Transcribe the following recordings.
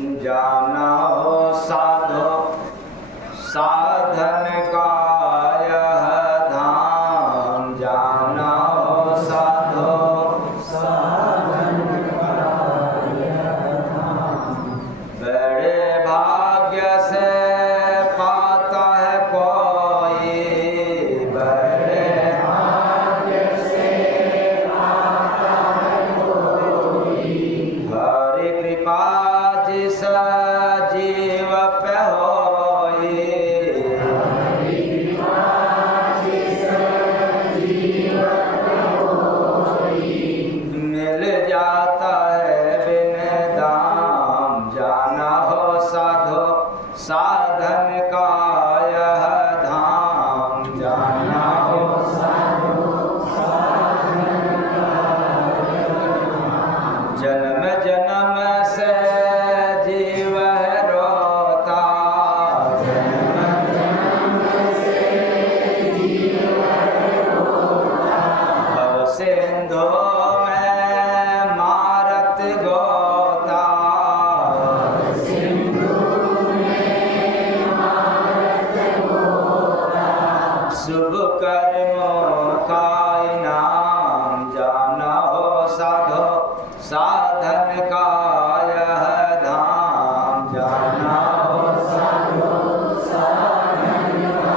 जाना हो साधो साधन का यह धाम, जाना हो साधो साधन का यह धाम। बड़े भाग्य से पाता है कोई, बड़े भाग्य से पाता है कोई। हरि कृपा जिस जीव पे होई, हरि कृपा जिस जीव पे होई। मिल जाता है बिन दाम, जाना हो साधो साधन का यह धाम, जाना हो साधो साधन का यह धाम। जन्म जन्म से जीव है रोता, जन्म जन्म से जीव है रोता। भव सिंधु में मारत गोता, भव सिंधु में मारत गोता। शुभ कर्मों का इनाम, जाना हो साधो साधन का यह धाम, जाना हो साधो साधन का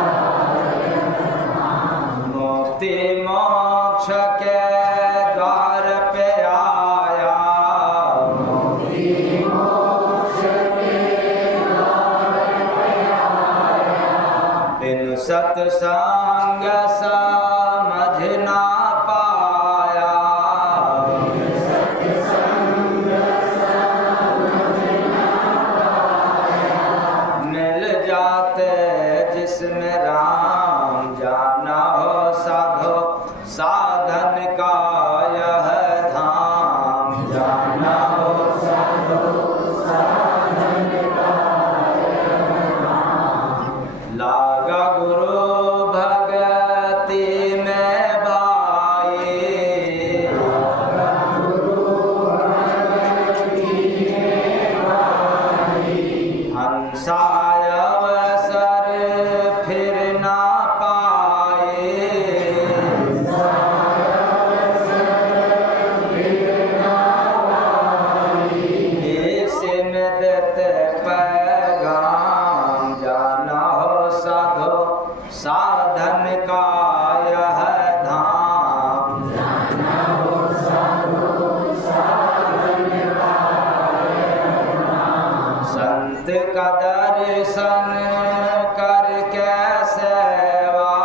यह धाम। मुक्ति मोक्ष के द्वार पे आया, मुक्ति मोक्ष के द्वार पे आया। बिनु सत्संग समझ ना पाया, बिनु सत्संग समझ ना पाया। मिल जाते जिसमें राम, जाना हो साधो साधन का यह धाम, जाना हो साधो साधन का यह धाम। लागा गुरु भगति में भाई, लागा गुरु भगति में भाई। हंसाय अवसर फिर ना पाए, हंसाय अवसर फिर ना पाए। इसी में देते पैगाम, जाना हो साधो साधन का यह धाम, जाना हो साधो साधन का यह धाम। संत का दर्शन करके सेवा,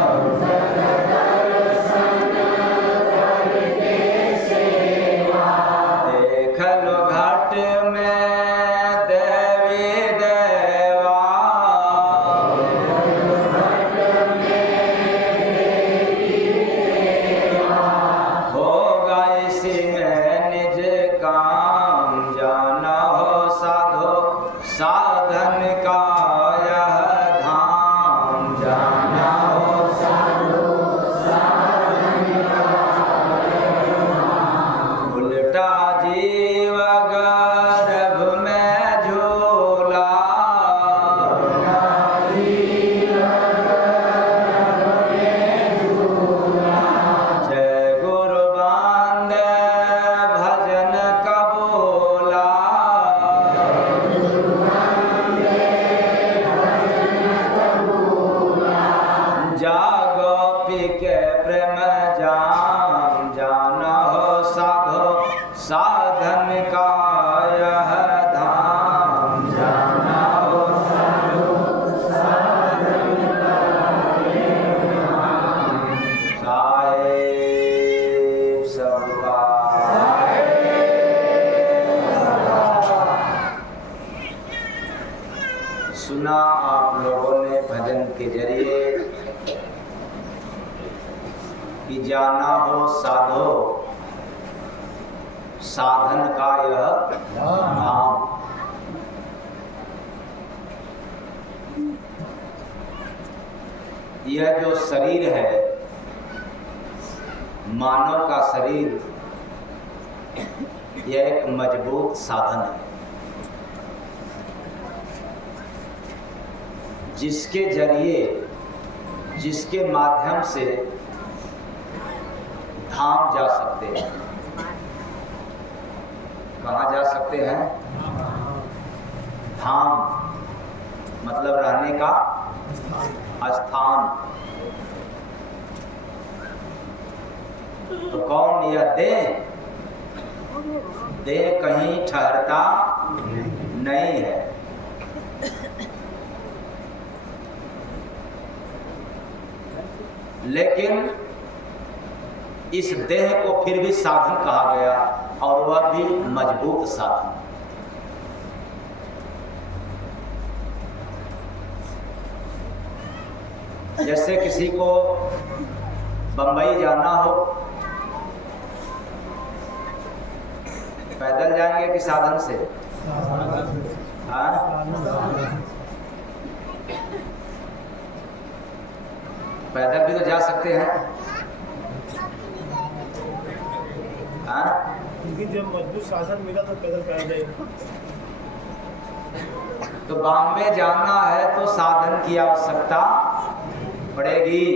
संत का दर्शन करके सेवा। देख लो घाट में देवी देवा, देख लो घाट में देवी देवा। होगा इसी में निज काम, जाना हो साधो साधन का यह धाम, जाना हो साधो साधन का यह धाम। उल्टा जीव गर्भ में झूला, उल्टा जीव गर्भ में झूला। जय गुरु बांधे भजन कबूला, जय गुरु बांधे भजन कबूला। जागो पी के प्रेम जाम, जाना हो साधो साधन का यह धाम, जाना हो साधो साधन का यह धाम। साहेब सबका सुना आप लोगों ने भजन के जरिए कि जाना हो साधो साधन का यह धाम। यह जो शरीर है, मानव का शरीर, यह एक मजबूत साधन है। जिसके जरिए, जिसके माध्यम से धाम जा सकते हैं। कहाँ जा सकते हैं? धाम मतलब रहने का स्थान। तो कौन? यह देह। देह कहीं ठहरता नहीं है। लेकिन इस देह को फिर भी साधन कहा गया, और वह भी मजबूत साधन। जैसे किसी को बंबई जाना हो, पैदल जाएंगे कि साधन से? हाँ? पैदल भी तो जा सकते हैं। हाँ? क्योंकि जब मजबूत साधन मिला तो पैदल कर जाएगा। तो बॉम्बे जाना है तो साधन की आवश्यकता पड़ेगी।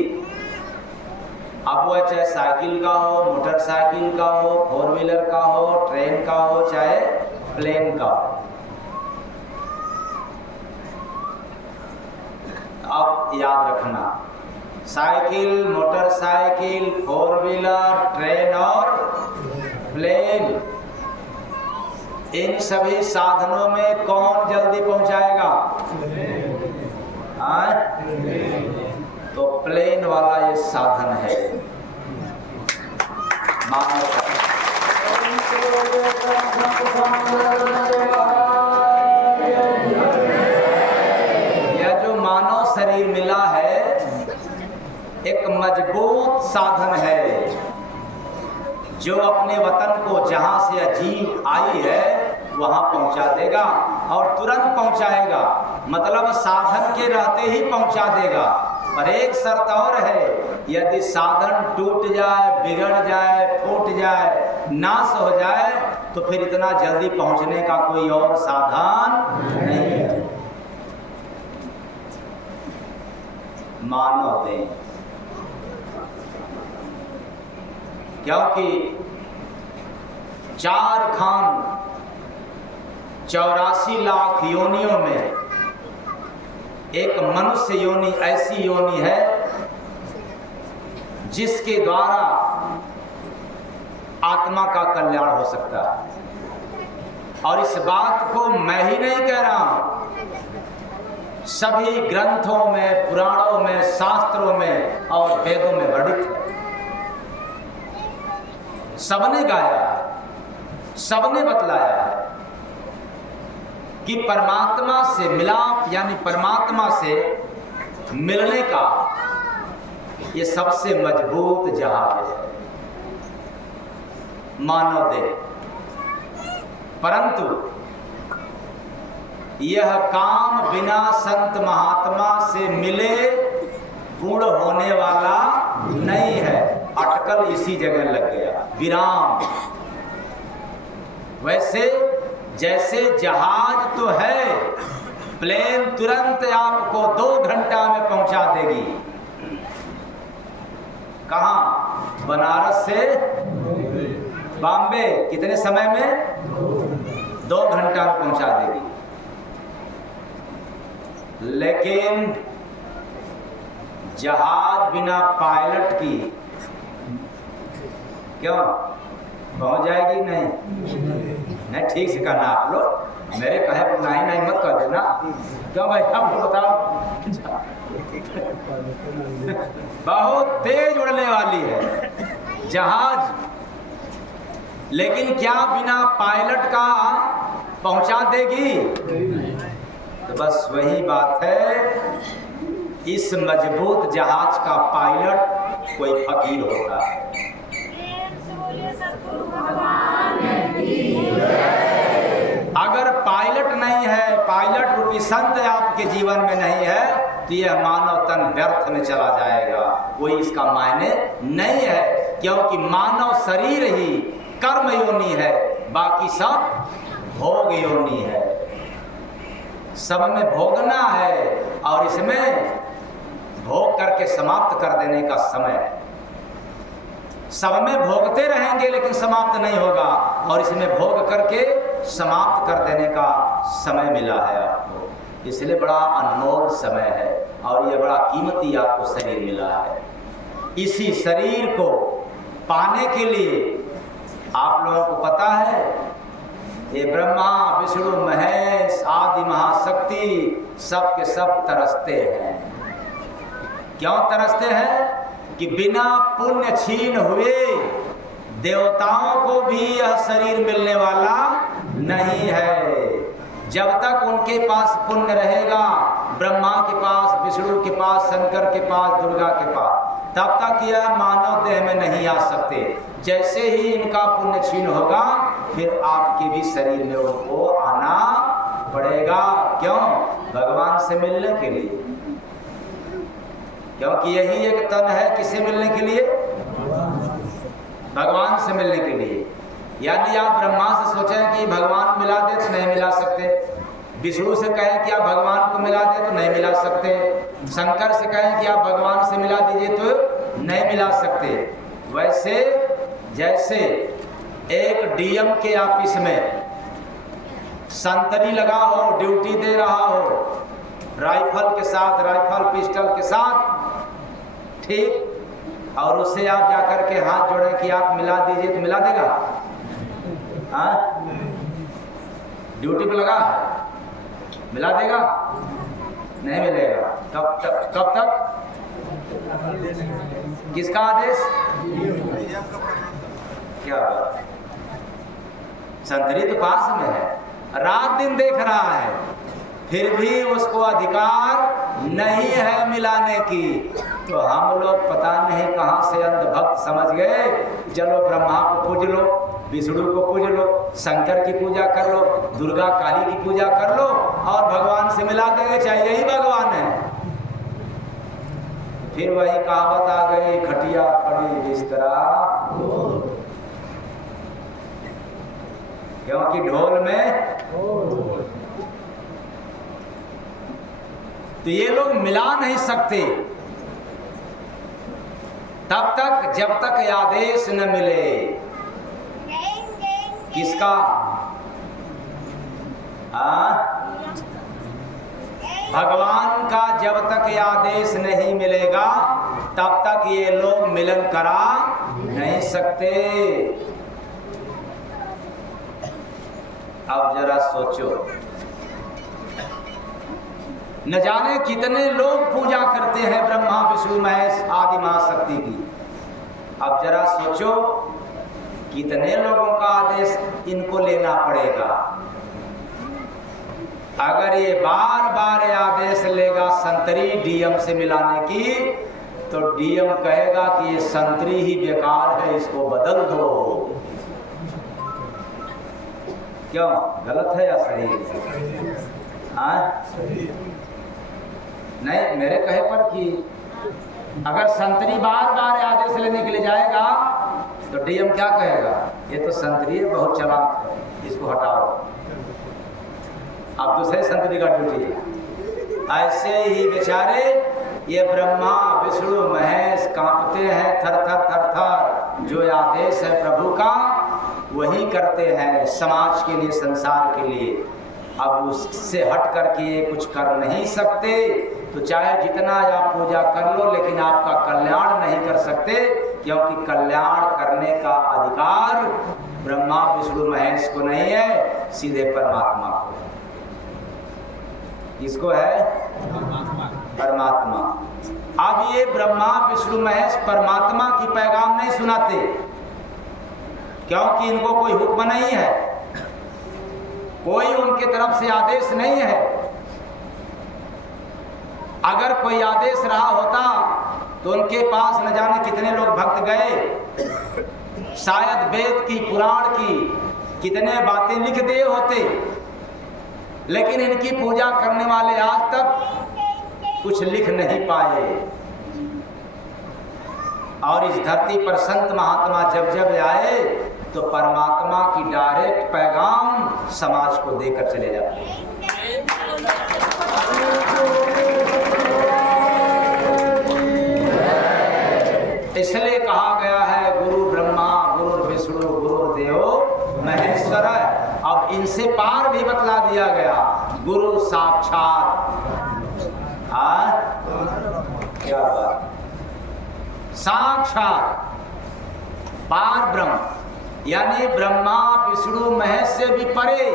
अब वह चाहे साइकिल का हो, मोटरसाइकिल का हो, 4 व्हीलर का हो, ट्रेन का हो, चाहे प्लेन का हो। अब याद रखना, साइकिल, मोटरसाइकिल, 4 व्हीलर, ट्रेन और प्लेन, इन सभी साधनों में कौन जल्दी पहुंचाएगा? तो प्लेन वाला ये साधन है। यह जो मानव शरीर मिला है एक मजबूत साधन है, जो अपने वतन को जहां से अजीब आई है वहां पहुंचा देगा, और तुरंत पहुंचाएगा। मतलब साधन के रहते ही पहुंचा देगा। पर एक शर्त और है, यदि साधन टूट जाए, बिगड़ जाए, फूट जाए, नाश हो जाए, तो फिर इतना जल्दी पहुंचने का कोई और साधन नहीं है। मानव देह, क्योंकि 4 खान 84 लाख योनियों में एक मनुष्य योनि ऐसी योनि है जिसके द्वारा आत्मा का कल्याण हो सकता है। और इस बात को मैं ही नहीं कह रहा हूं, सभी ग्रंथों में, पुराणों में, शास्त्रों में और वेदों में वर्णित है। सबने गाया है, सबने बतलाया है कि परमात्मा से मिलाप, यानी परमात्मा से मिलने का ये सबसे मजबूत जहाज है, मानव देह। परंतु यह काम बिना संत महात्मा से मिले पूर्ण होने वाला नहीं है। अटकल इसी जगह लग गया, विराम। वैसे जैसे जहाज तो है, प्लेन तुरंत आपको 2 घंटा में पहुंचा देगी। कहां? बनारस से बॉम्बे कितने समय में? 2 घंटा में पहुंचा देगी। लेकिन जहाज बिना पायलट की क्यों पहुंच जाएगी? नहीं, ठीक से करना आप लोग, मेरे कहे पर नहीं मत कर देना। क्यों भाई? आप बताओ। बहुत तेज उड़ने वाली है जहाज, लेकिन क्या बिना पायलट का पहुंचा देगी? तो बस वही बात है, इस मजबूत जहाज का पायलट कोई फकीर होता है। अगर पायलट नहीं है, पायलट रूपी संत आपके जीवन में नहीं है, तो यह मानव तन व्यर्थ में चला जाएगा, कोई इसका मायने नहीं है। क्योंकि मानव शरीर ही कर्म योनि है, बाकी सब भोग योनि है। सब में भोगना है और इसमें भोग करके समाप्त कर देने का समय है। सब में भोगते रहेंगे लेकिन समाप्त नहीं होगा, और इसमें भोग करके समाप्त कर देने का समय मिला है आपको। इसलिए बड़ा अनमोल समय है और ये बड़ा कीमती आपको शरीर मिला है। इसी शरीर को पाने के लिए आप लोगों को पता है, ये ब्रह्मा विष्णु महेश आदि महाशक्ति सब के सब तरसते हैं। क्यों तरसते हैं? कि बिना पुण्य छीन हुए देवताओं को भी यह शरीर मिलने वाला नहीं है। जब तक उनके पास पुण्य रहेगा, ब्रह्मा के पास, विष्णु के पास, शंकर के पास, दुर्गा के पास, तब तक यह मानव देह में नहीं आ सकते। जैसे ही इनका पुण्य छीन होगा फिर आपके भी शरीर में उनको आना पड़ेगा। क्यों? भगवान से मिलने के लिए, क्योंकि यही एक तन है किसे मिलने के लिए? भगवान से मिलने के लिए। यानी आप ब्रह्मा से सोचें कि भगवान मिला दे तो नहीं मिला सकते, विष्णु से कहें कि आप भगवान को मिला दे तो नहीं मिला सकते, शंकर से कहें कि आप भगवान से मिला दीजिए तो नहीं मिला सकते। वैसे जैसे एक डीएम के ऑफिस में संतरी लगा हो, ड्यूटी दे रहा हो, राइफल के साथ, राइफल पिस्टल के साथ, ठीक, और उससे आप जाकर के हाथ जोड़े कि आप मिला दीजिए तो मिला देगा? हाँ, ड्यूटी पे लगा, मिला देगा? नहीं मिलेगा। कब तक? किसका आदेश? क्या? संतरी तो पास में है, रात दिन देख रहा है, फिर भी उसको अधिकार नहीं है मिलाने की। तो हम लोग पता नहीं कहां से अंधभक्त समझ गए, चलो ब्रह्मा को पूज लो, विष्णु को पूज लो, शंकर की पूजा कर लो, दुर्गा काली की पूजा कर लो और भगवान से मिला देंगे, चाहे यही भगवान है। फिर वही कहावत आ गई, खटिया खड़ी बिस्तरा, क्योंकि ढोल में तो ये लोग मिला नहीं सकते तब तक जब तक आदेश न मिले। किसका? भगवान का जब तक आदेश नहीं मिलेगा तब तक ये लोग मिलन करा नहीं सकते। अब जरा सोचो, न जाने कितने लोग पूजा करते हैं ब्रह्मा विष्णु महेश आदि महाशक्ति की। अब जरा सोचो कितने लोगों का आदेश इनको लेना पड़ेगा। अगर ये बार बार आदेश लेगा संतरी डीएम से मिलाने की, तो डीएम कहेगा कि ये संतरी ही बेकार है, इसको बदल दो। क्यों? गलत है या सही? हाँ, नहीं, मेरे कहे पर कि अगर संतरी बार बार आदेश लेने के लिए जाएगा तो डीएम क्या कहेगा? ये तो संतरी है, बहुत चालाक है, इसको हटाओ, अब दूसरे संतरी का ड्यूटी है। ऐसे ही बेचारे ये ब्रह्मा विष्णु महेश कांपते हैं थर थर थर थर। जो आदेश है प्रभु का वही करते हैं समाज के लिए, संसार के लिए। अब उससे हट करके ये कुछ कर नहीं सकते, तो चाहे जितना आप पूजा कर लो लेकिन आपका कल्याण नहीं कर सकते, क्योंकि कल्याण करने का अधिकार ब्रह्मा विष्णु महेश को नहीं है, सीधे परमात्मा को। किसको है? परमात्मा। अब ये ब्रह्मा विष्णु महेश परमात्मा की पैगाम नहीं सुनाते, क्योंकि इनको कोई हुक्म नहीं है, कोई उनके तरफ से आदेश नहीं है। अगर कोई आदेश रहा होता तो उनके पास न जाने कितने लोग भक्त गए, शायद वेद की पुराण की कितने बातें लिख दिए होते, लेकिन इनकी पूजा करने वाले आज तक कुछ लिख नहीं पाए। और इस धरती पर संत महात्मा जब जब आए तो परमात्मा की डायरेक्ट पैगाम समाज को देकर चले जाते हैं। इसलिए कहा गया है गुरु ब्रह्मा गुरु विष्णु गुरुदेव महेश्वर। अब इनसे पार भी बतला दिया गया, गुरु साक्षात। क्या बात, साक्षात पार ब्रह्म, यानी ब्रह्मा विष्णु महेश से भी परे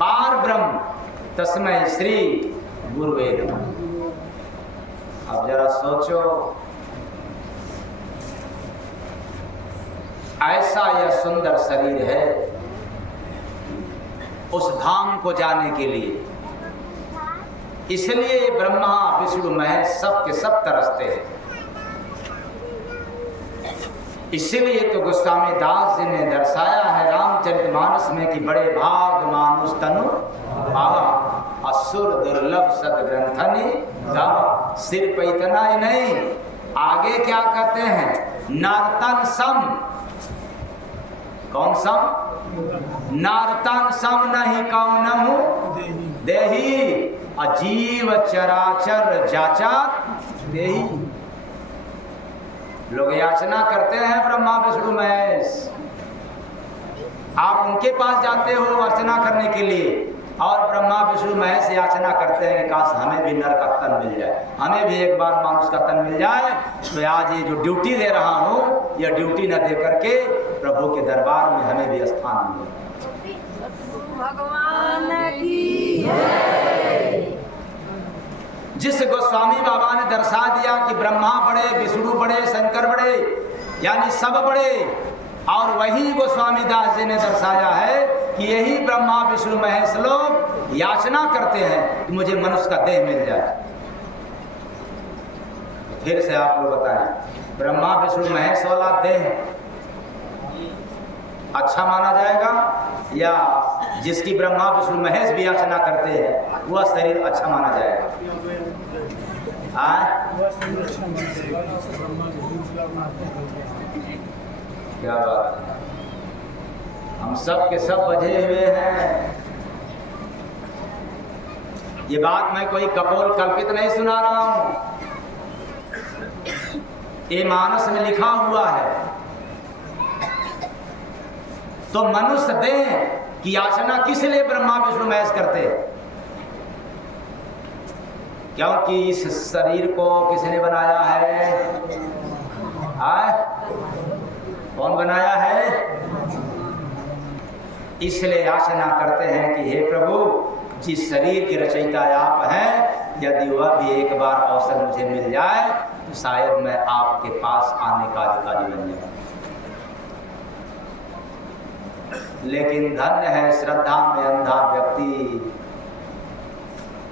पार ब्रह्म। तस्मै श्री गुरुवे नमः। अब जरा सोचो, ऐसा यह सुंदर शरीर है, उस धाम को जाने के लिए इसलिए ब्रह्मा विष्णु महेश सब के सब तरसते हैं। इसीलिए तो गोस्वामी दास जी ने दर्शाया है रामचरितमानस में कि बड़े भाग मानुष तनु पावा, असुर दुर्लभ सदग्रंथनि गावा। सिर्फ इतना ही नहीं, आगे क्या कहते हैं, नर्तन सम। कौन सम? नर्तन सम नहीं कौनहु देही, अजीव चराचर जाचा देही। लोग याचना करते हैं ब्रह्मा विष्णु महेश, आप उनके पास जाते हो अर्चना करने के लिए, और ब्रह्मा विष्णु महेश याचना करते हैं कि काश हमें भी नर का तन मिल जाए, हमें भी एक बार मानुष का तन मिल जाए। तो आज ये जो ड्यूटी दे रहा हूँ, यह ड्यूटी न दे करके प्रभु के दरबार में हमें भी स्थान मिले। भगवान की जय। जिस गोस्वामी बाबा ने दर्शा दिया कि ब्रह्मा बड़े, विष्णु बड़े, शंकर बड़े, यानी सब बड़े, और वही गोस्वामी दास जी ने दर्शाया है कि यही ब्रह्मा विष्णु महेश लोग याचना करते हैं कि मुझे मनुष्य का देह मिल जाए। फिर से आप लोग बताएं, ब्रह्मा विष्णु महेश वाला देह अच्छा माना जाएगा, या जिसकी ब्रह्मा विष्णु महेश भी याचना करते हैं वह शरीर अच्छा माना जाएगा? क्या बात, हम सब के सब बजे हुए हैं। ये बात मैं कोई कपोल कल्पित नहीं सुना रहा हूं, ये मानस में लिखा हुआ है। तो मनुष्य देह की याचना किस लिए ब्रह्मा विष्णु महेश करते हैं? क्योंकि इस शरीर को किसने बनाया है? कौन बनाया है? इसलिए याचना करते हैं कि हे प्रभु, जिस शरीर की रचयिता आप हैं, यदि वह भी एक बार अवसर मुझे मिल जाए तो शायद मैं आपके पास आने का अधिकारी बन जाऊं। लेकिन धन्य है श्रद्धा में अंधा व्यक्ति।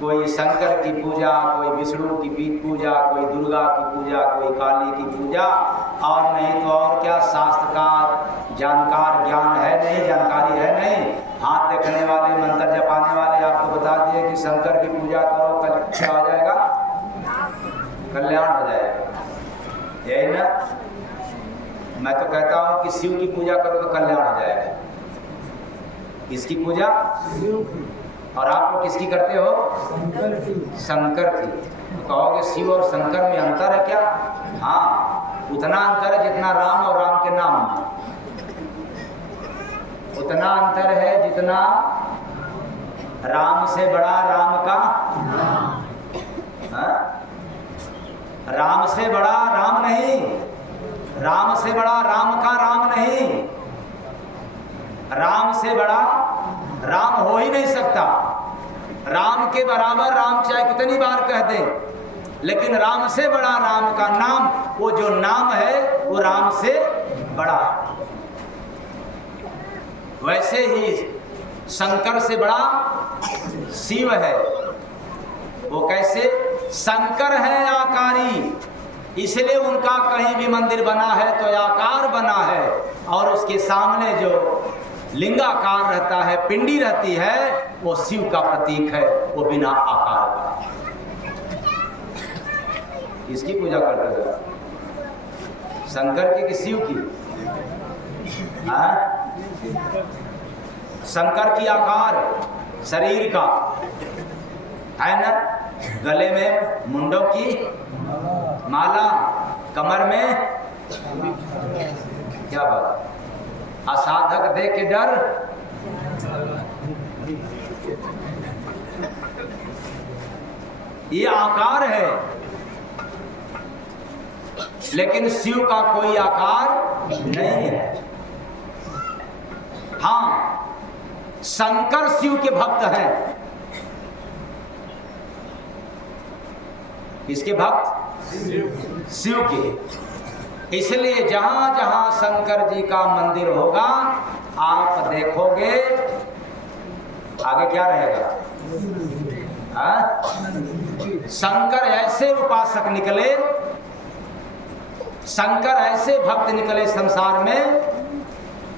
कोई शंकर की पूजा, कोई विष्णु की पूजा, कोई दुर्गा की पूजा, कोई काली की पूजा, और नहीं तो और क्या, शास्त्र का जानकार ज्ञान है नहीं, जानकारी है नहीं। हाथ देखने वाले, मंत्र जपाने वाले आपको बता दिए कि शंकर की पूजा करो, कल क्या हो जाएगा? कल्याण हो जाएगा, यही ना? मैं तो कहता हूँ कि शिव की पूजा करो तो कल्याण हो जाएगा। किसकी पूजा? और आप लोग किसकी करते हो? शंकर की। तो कहोगे शिव और शंकर में अंतर है क्या? हाँ, उतना अंतर है जितना राम और राम के नाम में। उतना अंतर है जितना राम से बड़ा राम का, हाँ? राम से बड़ा राम नहीं, राम से बड़ा राम का राम नहीं, राम से बड़ा राम हो ही नहीं सकता। राम के बराबर राम चाहे कितनी बार कह दे, लेकिन राम से बड़ा राम का नाम, वो जो नाम है वो राम से बड़ा। वैसे ही शंकर से बड़ा शिव है। वो कैसे? शंकर है आकारी, इसलिए उनका कहीं भी मंदिर बना है तो आकार बना है, और उसके सामने जो लिंगाकार रहता है, पिंडी रहती है, वो शिव का प्रतीक है, वो बिना आकार का। इसकी पूजा करते हो? शंकर की कि शिव की? हाँ? शंकर की आकार, शरीर का है ना, गले में मुंडों की माला, कमर में क्या बात, असाधक दे के डर, ये आकार है। लेकिन शिव का कोई आकार नहीं है। हाँ, शंकर शिव के भक्त हैं। किसके भक्त? शिव के। इसलिए जहां जहां शंकर जी का मंदिर होगा आप देखोगे आगे क्या रहेगा? शंकर ऐसे उपासक निकले, शंकर ऐसे भक्त निकले संसार में,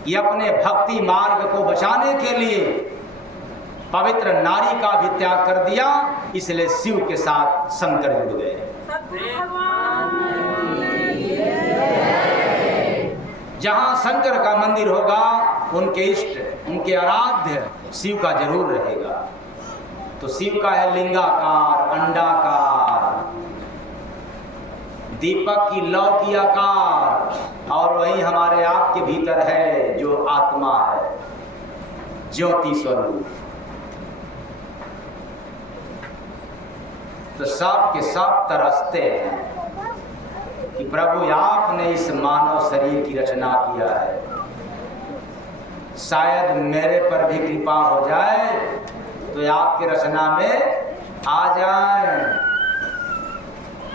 ये अपने भक्ति मार्ग को बचाने के लिए पवित्र नारी का भी त्याग कर दिया। इसलिए शिव के साथ शंकर जुड़ गए। जहां शंकर का मंदिर होगा उनके इष्ट, उनके आराध्य शिव का जरूर रहेगा। तो शिव का है लिंगाकार, अंडाकार, दीपक की लौ की आकार, और वही हमारे आपके भीतर है जो आत्मा है, ज्योति स्वरूप। तो सब के सब तरसते हैं कि प्रभु आपने इस मानव शरीर की रचना किया है, शायद मेरे पर भी कृपा हो जाए तो आपकी रचना में आ जाए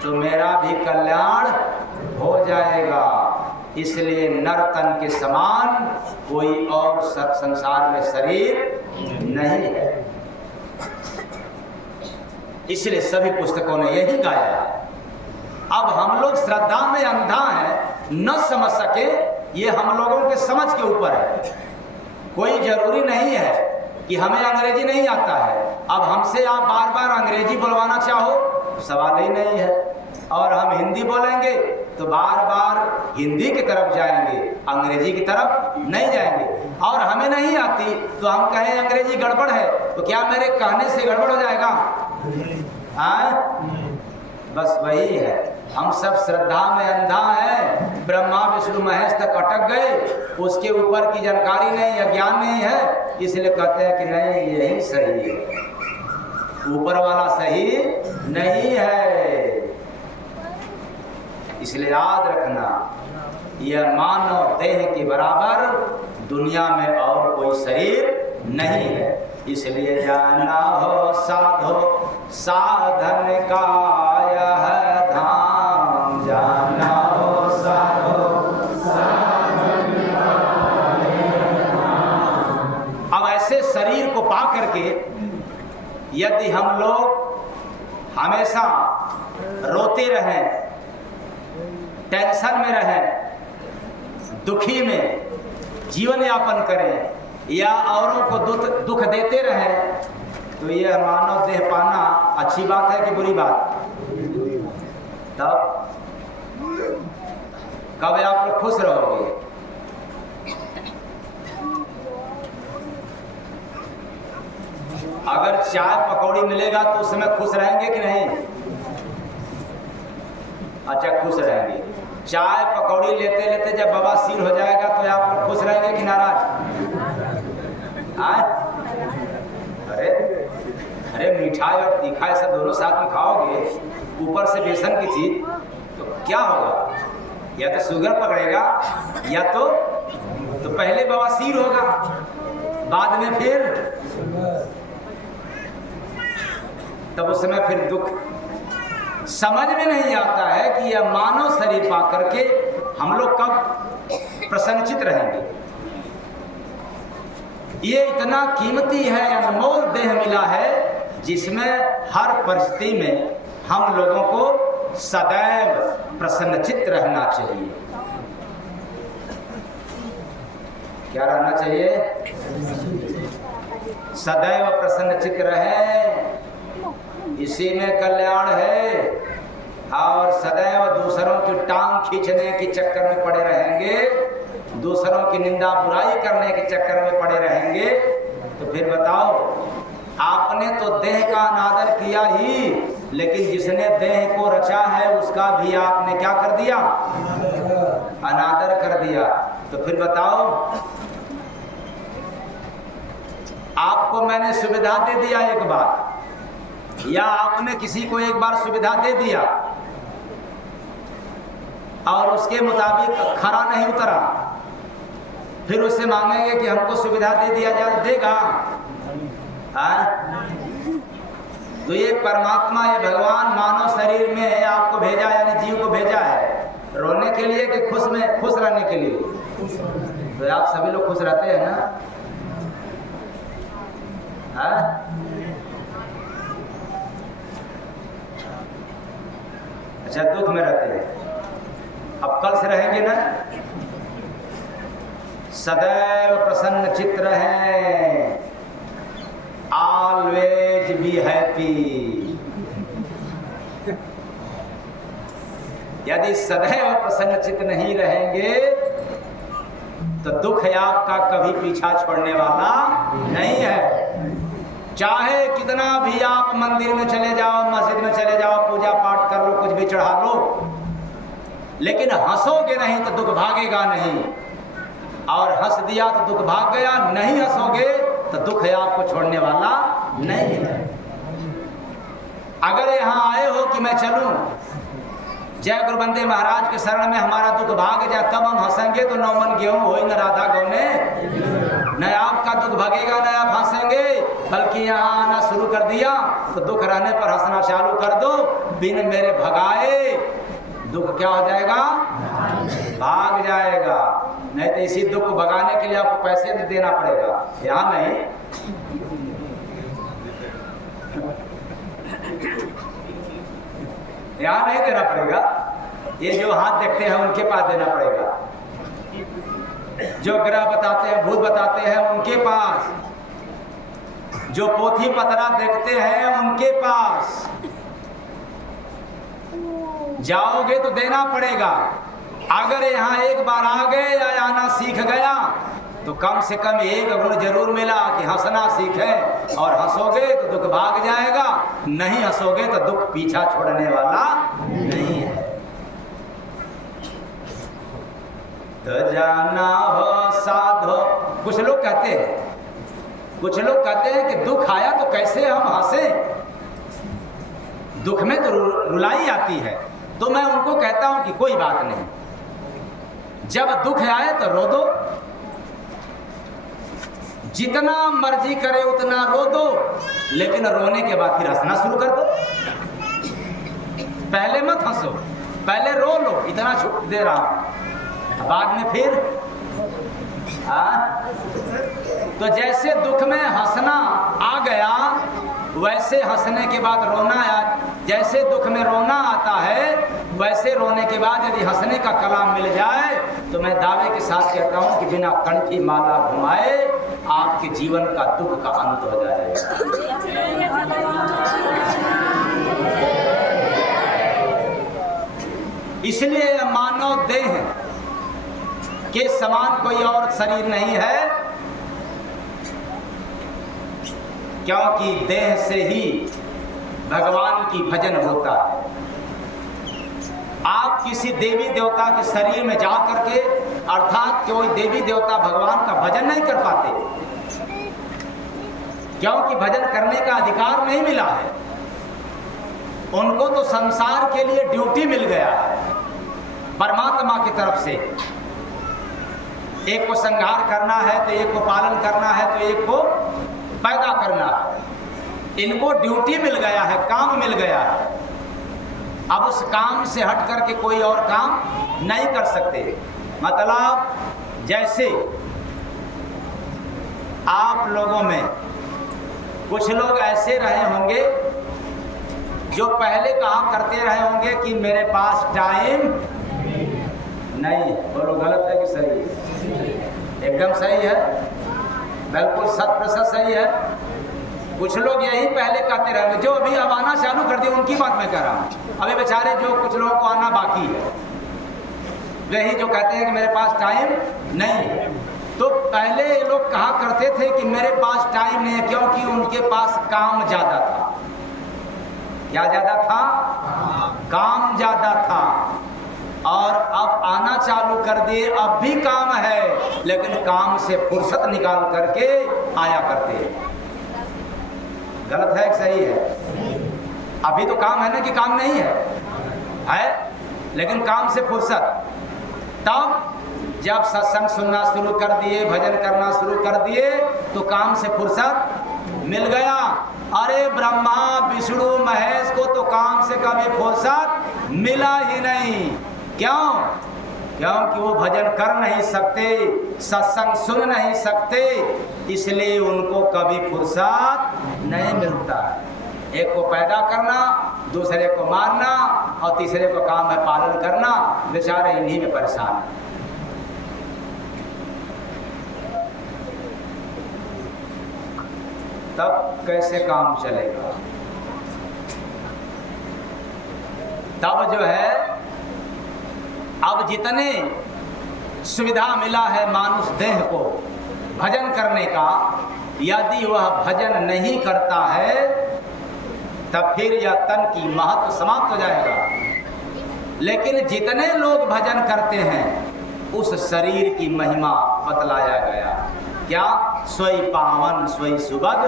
तो मेरा भी कल्याण हो जाएगा। इसलिए नर्तन के समान कोई और संसार में शरीर नहीं है। इसलिए सभी पुस्तकों ने यही गाया है। अब हम लोग श्रद्धा में अंधा हैं, न समझ सके, ये हम लोगों के समझ के ऊपर है। कोई जरूरी नहीं है कि हमें अंग्रेजी नहीं आता है। अब हमसे आप बार बार अंग्रेजी बोलवाना चाहो तो सवाल ही नहीं है, और हम हिंदी बोलेंगे तो बार बार हिंदी की तरफ जाएंगे, अंग्रेजी की तरफ नहीं जाएंगे। और हमें नहीं आती तो हम कहें अंग्रेजी गड़बड़ है, तो क्या मेरे कहने से गड़बड़ हो जाएगा? बस वही है, हम सब श्रद्धा में अंधा है, ब्रह्मा विष्णु महेश तक अटक गए, उसके ऊपर की जानकारी नहीं है, ज्ञान नहीं है, इसलिए कहते हैं कि नहीं यही सही है, ऊपर वाला सही नहीं है। इसलिए याद रखना, यह मानव देह के बराबर दुनिया में और कोई शरीर नहीं है। इसलिए जाना हो साधो साधन का यह धाम, जाना हो साधो साधन का यह धाम। अब ऐसे शरीर को पा करके यदि हम लोग हमेशा रोते रहें, टेंशन में रहें, दुखी में जीवन यापन करें, या औरों को दुख देते रहें, तो यह मानव देह पाना अच्छी बात है कि बुरी बात? तब कब आप लोग खुश रहोगे? अगर चाय पकौड़ी मिलेगा तो उस समय खुश रहेंगे कि नहीं? अच्छा, खुश रहेंगे। चाय पकौड़ी लेते लेते जब बवासीर हो जाएगा तो आप लोग खुश रहेंगे कि नाराज? अरे मिठाई और तीखा ये सब दोनों साथ में खाओगे, ऊपर से बेसन की चीज, तो क्या होगा? या तो शुगर पकड़ेगा, या तो पहले बवासीर होगा, बाद में फिर, तब उस समय फिर दुख। समझ में नहीं आता है कि यह मानव शरीर पा करके हम लोग कब प्रसन्नचित रहेंगे। ये इतना कीमती है, अनमोल देह मिला है, जिसमें हर परिस्थिति में हम लोगों को सदैव प्रसन्नचित रहना चाहिए। क्या रहना चाहिए? सदैव प्रसन्नचित रहे, इसी में कल्याण है। और सदैव दूसरों की टांग खींचने के चक्कर में पड़े रहेंगे, दूसरों की निंदा बुराई करने के चक्कर में पड़े रहेंगे, तो फिर बताओ आपने तो देह का अनादर किया ही, लेकिन जिसने देह को रचा है उसका भी आपने क्या कर दिया? अनादर कर दिया। तो फिर बताओ, आपको मैंने सुविधा दे दिया एक बार, या आपने किसी को एक बार सुविधा दे दिया और उसके मुताबिक खरा नहीं उतरा, फिर उससे मांगेंगे कि हमको सुविधा दे दिया जाए, देगा? तो ये परमात्मा, ये भगवान मानव शरीर में आपको भेजा, यानी जीव को भेजा है रोने के लिए कि खुश रहने के लिए? तो आप सभी लोग खुश रहते हैं ना? अच्छा, दुख में रहते हैं। अब कल से रहेंगे ना? सदैव प्रसन्न चित्त है, ऑलवेज बी हैप्पी। यदि सदैव प्रसन्न चित्त नहीं रहेंगे तो दुख आपका कभी पीछा छोड़ने वाला नहीं है। चाहे कितना भी आप मंदिर में चले जाओ, मस्जिद में चले जाओ, पूजा पाठ कर लो, कुछ भी चढ़ा लो, लेकिन हंसोगे नहीं तो दुख भागेगा नहीं, और हंस दिया तो दुख भाग गया। नहीं हंसोगे तो दुख आपको छोड़ने वाला नहीं है। अगर यहाँ आए हो कि मैं चलूं जय गुरु बंदे महाराज के शरण में, हमारा दुख भाग जाए, तब हम हंसेंगे तो 9 मन गेहूं हो न राधा गौने, न आपका दुख भागेगा न आप हंसेंगे। बल्कि यहाँ आना शुरू कर दिया तो दुख रहने पर हंसना चालू कर दो। बिन मेरे भगाए दुख क्या हो जाएगा? भाग जाएगा। नहीं तो इसी दुख को भगाने के लिए आपको पैसे भी देना पड़ेगा, यहाँ नहीं। यहाँ नहीं देना पड़ेगा, ये जो हाथ देखते हैं उनके पास देना पड़ेगा, जो ग्रह बताते हैं, भूत बताते हैं उनके पास, जो पोथी पतरा देखते हैं उनके पास जाओगे तो देना पड़ेगा। अगर यहाँ एक बार आ गए या आना सीख गया तो कम से कम एक गुण जरूर मिला कि हंसना सीखे, और हंसोगे तो दुख भाग जाएगा, नहीं हंसोगे तो दुख पीछा छोड़ने वाला नहीं है। तो जाना हो साधो, कुछ लोग कहते हैं कि दुख आया तो कैसे हम हंसे, दुख में तो रुलाई आती है। तो मैं उनको कहता हूं कि कोई बात नहीं, जब दुख आए तो रो दो, जितना मर्जी करे उतना रो दो, लेकिन रोने के बाद फिर हंसना शुरू कर दो। पहले मत हंसो, पहले रो लो, इतना छूट दे रहा हूं, बाद में फिर तो जैसे दुख में हंसना आ गया वैसे हंसने के बाद रोना आया। जैसे दुख में रोना आता है वैसे रोने के बाद यदि हंसने का कलाम मिल जाए तो मैं दावे के साथ कहता हूं कि बिना कंठी माला घुमाए आपके जीवन का दुख का अंत हो जाएगा। इसलिए मानव देह के समान कोई और शरीर नहीं है, क्योंकि देह से ही भगवान की भजन होता है। आप किसी देवी देवता के शरीर में जा करके, अर्थात कोई देवी देवता भगवान का भजन नहीं कर पाते, क्योंकि भजन करने का अधिकार नहीं मिला है उनको। तो संसार के लिए ड्यूटी मिल गया है परमात्मा की तरफ से। एक को संहार करना है तो एक को पालन करना है तो एक को पैदा करना है। इनको ड्यूटी मिल गया है, काम मिल गया है। अब उस काम से हट करके कोई और काम नहीं कर सकते। मतलब जैसे आप लोगों में कुछ लोग ऐसे रहे होंगे जो पहले कहा करते रहे होंगे कि मेरे पास टाइम नहीं। बोलो गलत है कि सही है? एकदम सही है, बिल्कुल 100% सही है। कुछ लोग यही पहले कहते रहे, जो अभी अब आना चालू कर दिए उनकी बात मैं कह रहा हूँ। अभी बेचारे जो कुछ लोगों को आना बाकी है, वही जो कहते हैं कि मेरे पास टाइम नहीं। तो पहले ये लोग कहा करते थे कि मेरे पास टाइम नहीं है, क्योंकि उनके पास काम ज्यादा था। क्या ज्यादा था? काम ज्यादा था। और अब आना चालू कर दिए, अब भी काम है, लेकिन काम से फुर्सत निकाल करके आया करते हैं। गलत है कि सही है? अभी तो काम है ना कि काम नहीं है, लेकिन काम से फुर्सत। तब जब सत्संग सुनना शुरू कर दिए, भजन करना शुरू कर दिए, तो काम से फुर्सत मिल गया। अरे ब्रह्मा विष्णु महेश को तो काम से कभी फुर्सत मिला ही नहीं। क्यों? क्योंकि वो भजन कर नहीं सकते, सत्संग सुन नहीं सकते, इसलिए उनको कभी फुर्सत नहीं मिलता। एक को पैदा करना, दूसरे को मारना, और तीसरे को काम है पालन करना। बेचारे इन्हीं में परेशान हैं। तब कैसे काम चलेगा? तब जो है, अब जितने सुविधा मिला है मानुष देह को भजन करने का, यदि वह भजन नहीं करता है तब फिर यह तन की महत्व समाप्त हो जाएगा। लेकिन जितने लोग भजन करते हैं उस शरीर की महिमा बतलाया गया। क्या? सोई पावन सोई सुभग,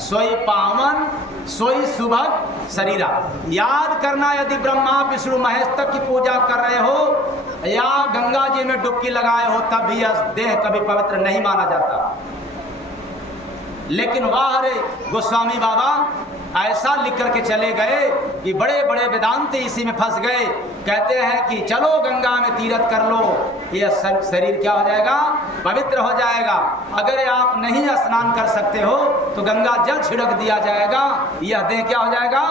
सोई पावन सोई सुभग शरीरा। याद करना, यदि ब्रह्मा विष्णु महेश तक की पूजा कर रहे हो या गंगा जी में डुबकी लगाए हो, तब भी यह देह कभी पवित्र नहीं माना जाता। लेकिन वाह रे, गोस्वामी बाबा ऐसा लिख करके चले गए कि बड़े बड़े वेदांत इसी में फंस गए। कहते हैं कि चलो गंगा में तीर्थ कर लो, यह शरीर क्या हो जाएगा? पवित्र हो जाएगा। अगर आप नहीं स्नान कर सकते हो तो गंगा जल छिड़क दिया जाएगा, यह देह क्या हो जाएगा?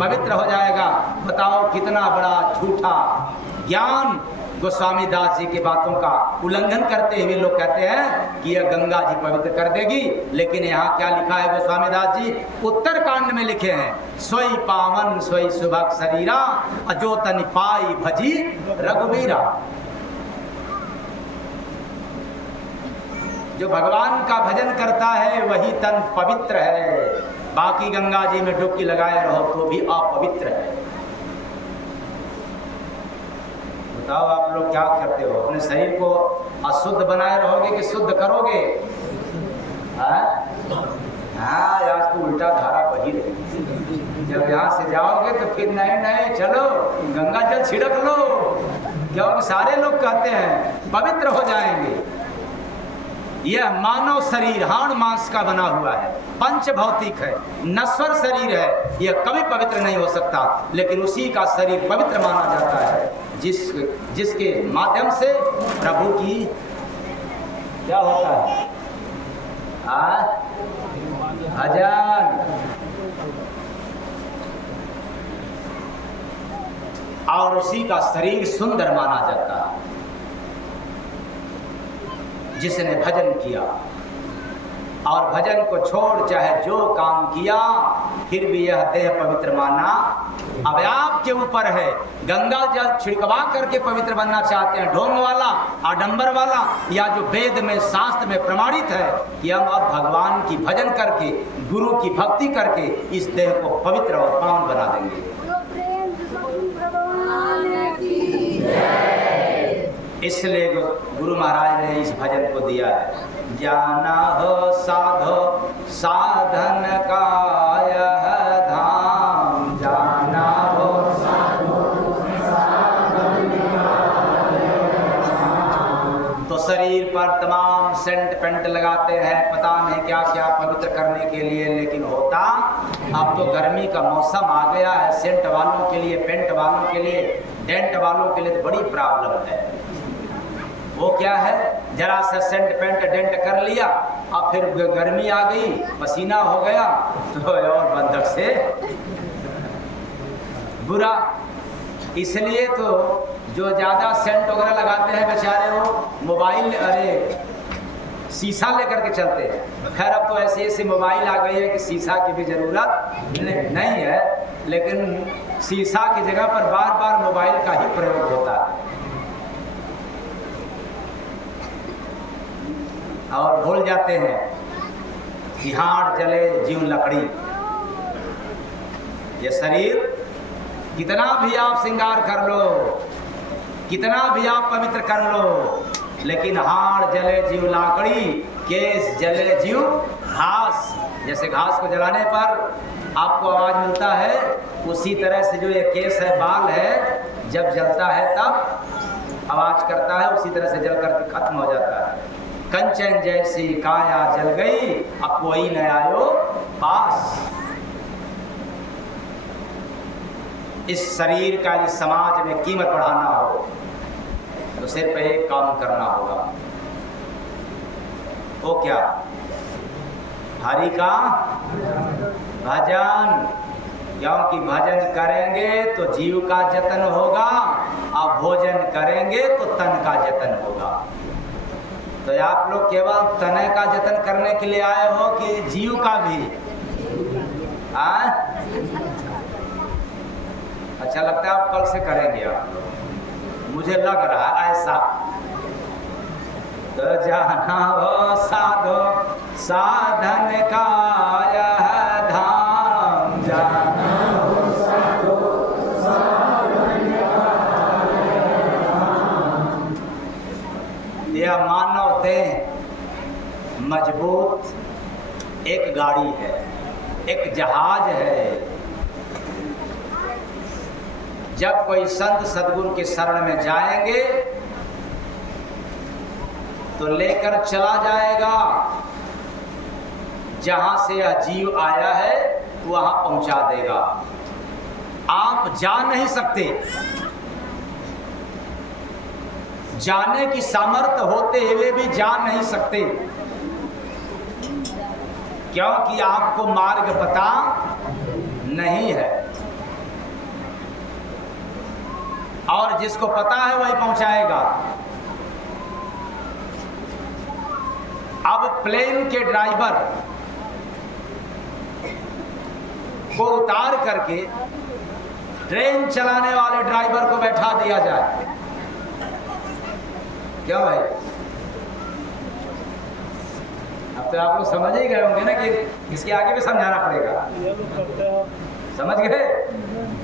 पवित्र हो जाएगा। बताओ कितना बड़ा झूठा ज्ञान गोस्वामी दास जी की बातों का उल्लंघन करते हुए लोग कहते हैं कि यह गंगा जी पवित्र कर देगी। लेकिन यहाँ क्या लिखा है गोस्वामी दास जी? उत्तर कांड में लिखे हैं, सोई पावन सोई सुभग शरीरा, अजो तनि पाई भजी रघुवीरा। जो भगवान का भजन करता है वही तन पवित्र है। बाकी गंगा जी में डुबकी लगाए रहो तो भी अपवित्र है। बताओ आप लोग क्या करते हो? अपने शरीर को अशुद्ध बनाए रहोगे कि शुद्ध करोगे? हाँ, आज तो उल्टा धारा बही रही। जब यहाँ से जाओगे तो फिर नहीं चलो गंगा जल छिड़क लो, क्योंकि सारे लोग कहते हैं पवित्र हो जाएंगे। यह मानव शरीर हाड़ मांस का बना हुआ है, पंच भौतिक है, नश्वर शरीर है, यह कभी पवित्र नहीं हो सकता। लेकिन उसी का शरीर पवित्र माना जाता है जिसके माध्यम से प्रभु की क्या होता है? भजन। और उसी का शरीर सुंदर माना जाता है जिसने भजन किया। और भजन को छोड़ चाहे जो काम किया, फिर भी यह देह पवित्र माना अब आपके ऊपर है। गंगा जल छिड़कवा करके पवित्र बनना चाहते हैं, ढोंग वाला, आडंबर वाला, या जो वेद में शास्त्र में प्रमाणित है कि हम अब भगवान की भजन करके, गुरु की भक्ति करके इस देह को पवित्र और पावन बना देंगे। इसलिए गुरु महाराज ने इस भजन को दिया है, जाना हो साधो साधन का यह धाम, जाना हो साधो साधन का यह धाम। तो शरीर पर तमाम सेंट पेंट लगाते हैं, पता नहीं क्या क्या पवित्र करने के लिए, लेकिन होता अब तो गर्मी का मौसम आ गया है, सेंट वालों के लिए, पेंट वालों के लिए, डेंट वालों के लिए तो बड़ी प्रॉब्लम है। वो क्या है, जरा सा सेंट पेंट डेंट कर लिया, अब फिर गर्मी आ गई, पसीना हो गया, तो और बंधक से बुरा। इसलिए तो जो ज़्यादा सेंट वगैरह लगाते हैं बेचारे वो मोबाइल, अरे शीशा लेकर के चलते हैं। खैर अब तो ऐसी ऐसी मोबाइल आ गई है कि शीशा की भी ज़रूरत नहीं है, लेकिन शीशा की जगह पर बार बार मोबाइल का ही प्रयोग होता है। और भूल जाते हैं कि हाड़ जले जीव लकड़ी। ये शरीर कितना भी आप श्रृंगार कर लो, कितना भी आप पवित्र कर लो, लेकिन हाड़ जले जीव लाकड़ी, केस जले जीव घास। जैसे घास को जलाने पर आपको आवाज मिलता है, उसी तरह से जो ये केस है, बाल है, जब जलता है तब आवाज करता है, उसी तरह से जल करके खत्म हो जाता है। कंचन जैसी काया जल गई, अब कोई न आयो पास। इस शरीर का इस समाज में कीमत बढ़ाना हो तो सिर्फ एक काम करना होगा, वो क्या? हरि का भजन। क्योंकि भजन करेंगे तो जीव का जतन होगा, और भोजन करेंगे तो तन का जतन होगा। तो आप लोग केवल तन का जतन करने के लिए आए हो कि जीव का भी? अच्छा लगता है, आप कल से करेंगे आप लोग, मुझे लग रहा है ऐसा। तो जाना हो साधो साधन का यह धाम, जाना हो साधो साधन का यह धाम। यह मानव देह मजबूत एक गाड़ी है, एक जहाज है। जब कोई संत सद्गुरु के शरण में जाएंगे तो लेकर चला जाएगा, जहां से यह जीव आया है वहां पहुंचा देगा। आप जा नहीं सकते, जाने की सामर्थ्य होते हुए भी जा नहीं सकते, क्योंकि आपको मार्ग पता नहीं है। और जिसको पता है वही पहुंचाएगा। अब प्लेन के ड्राइवर को उतार करके ट्रेन चलाने वाले ड्राइवर को बैठा दिया जाए, क्या भाई? अब तो आप लोग समझ ही गए होंगे ना कि इसके आगे भी समझाना पड़ेगा। समझ गए?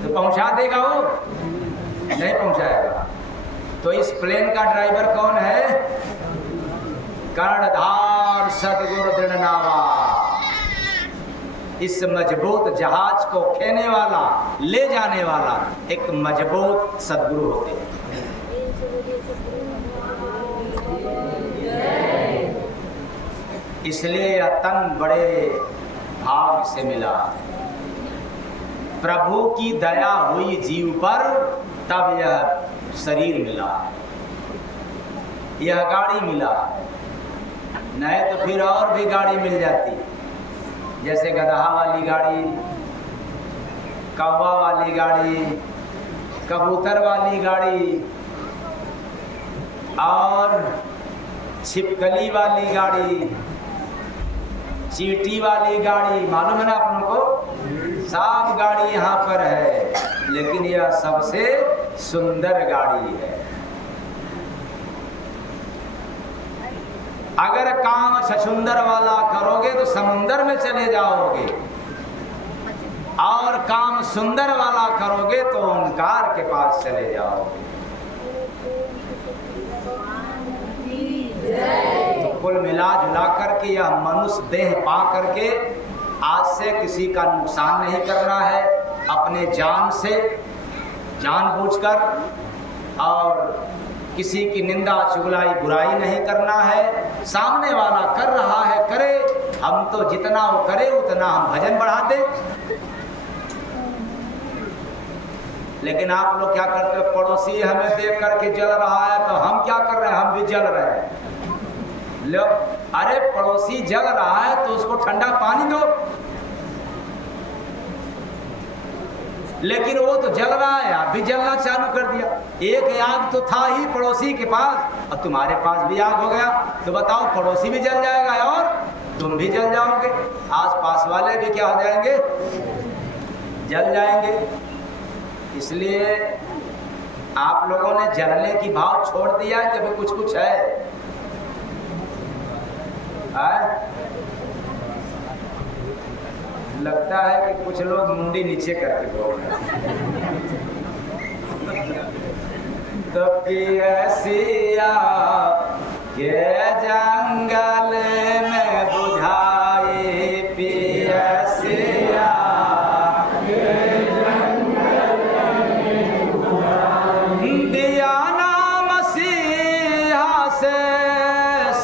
तो पहुंचा देगा वो? नहीं पहुंचाएगा। तो इस प्लेन का ड्राइवर कौन है? कर्णधार सद्गुरु दृढ़नावा। इस मजबूत जहाज को खेने वाला, ले जाने वाला एक मजबूत सद्गुरु होते हैं। इसलिए यह तन बड़े भाग से मिला। प्रभु की दया हुई जीव पर, तब यह शरीर मिला, यह गाड़ी मिला। नहीं तो फिर और भी गाड़ी मिल जाती, जैसे गदहा वाली गाड़ी, कौवा वाली गाड़ी, कबूतर वाली गाड़ी और छिपकली वाली गाड़ी, चींटी वाली गाड़ी। मालूम है ना आप लोगों को? सब गाड़ी यहाँ पर है, लेकिन यह सबसे सुंदर गाड़ी है। अगर काम छछुंदर वाला करोगे तो समुंदर में चले जाओगे, और काम सुंदर वाला करोगे तो ओंकार के पास चले जाओगे। तो कुल मिला जुला करके यह मनुष्य देह पा करके आज से किसी का नुकसान नहीं करना है, अपने जान से, जानबूझकर, और किसी की निंदा चुगलाई बुराई नहीं करना है। सामने वाला कर रहा है करे, हम तो जितना वो करे उतना हम भजन बढ़ा दें। लेकिन आप लोग क्या करते हो? पड़ोसी हमें देख करके जल रहा है तो हम क्या कर रहे हैं? हम भी जल रहे हैं। लो, अरे पड़ोसी जल रहा है तो उसको ठंडा पानी दो। लेकिन वो तो जल रहा है, आप भी जलना चालू कर दिया। एक आग तो था ही पड़ोसी के पास, और तुम्हारे पास भी आग हो गया, तो बताओ पड़ोसी भी जल जाएगा और तुम भी जल जाओगे। आस पास वाले भी क्या हो जाएंगे? जल जाएंगे। इसलिए आप लोगों ने जलने की भाव छोड़ दिया है कि कुछ कुछ है। लगता है कि कुछ लोग मुंडी नीचे करके बोल रहे हैं। तो पियसिया के जंगल में बुझाई, पियसिया के जंगल में बुझाई, दिया नाम मसीहा से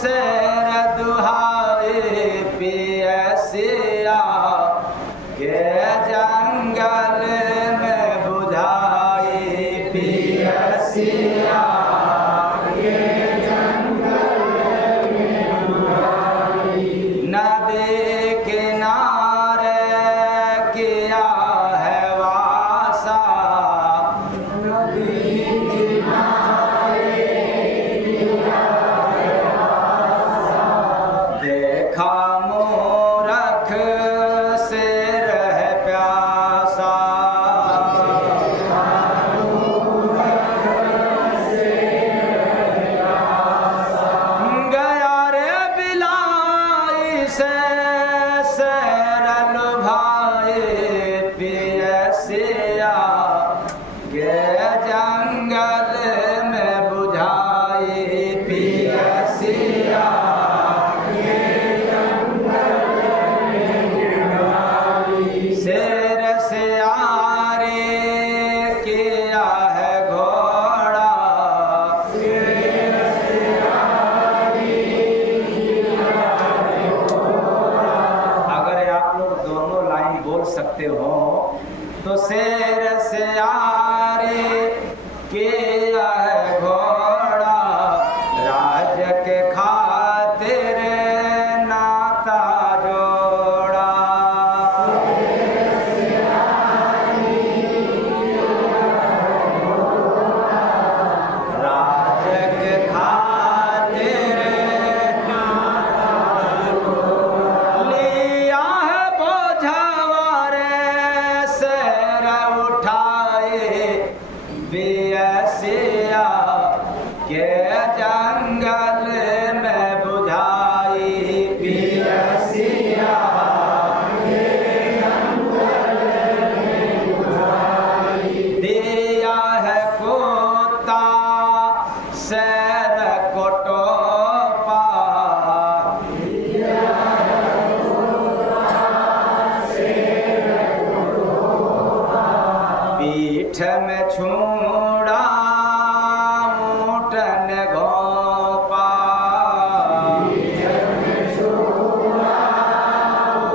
शेर दुहाई, पियसिया के जंगल में बुझाई, पियसिया के जंगल में बुझाई, नदी किनारे किया है वासा, नदी किनारे किया है वासा, देखा मूरख सिर है प्यासा, गया रे बिलाई से शेर लुभाए, पियसिया के जंगल में बुझाई, पियसिया के जंगल में बुझाई, शेर सियारे किया है घोड़ा, शेर सियारे किया है घोड़ा। अगर आप लोग दोनों लाइन बोल सकते हो तो शेर सियारे किया है घोड़ा, राज के खातिर नाता जोड़ा, राज के खातिर नाता जोड़ा, लिया है बोझवा रे शेर उठाए, पियसिया के जंगल में बुझाई, पियसिया के जंगल में बुझाई, दिया है कोता शेर को टोपा, दिया है कोता शेर को टोपा, पीठ में छूड़ा ऊँटन घोंपा, पीठ में छूड़ा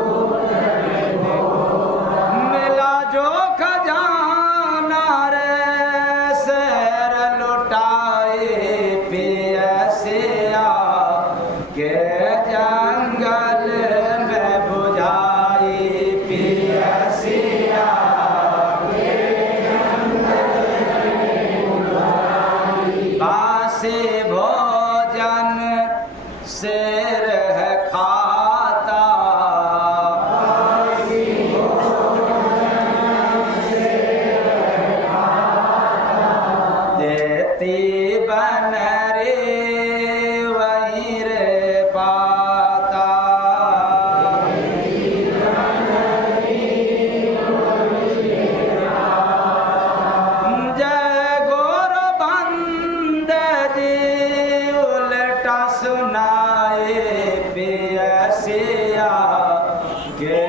ऊँटन घोंपा, मिला जो खजाना रे शेर लुटाए, पियसिया के जंगल में बुझाई, पियसिया बासी भोजन शेर है खाता, बासी भोजन शेर है खाता, देती बन रे वहीं रे पाता, देती बन रे वहीं रे पाता, जय गोरबंद जी उल्टा सुनाए, पियसिया के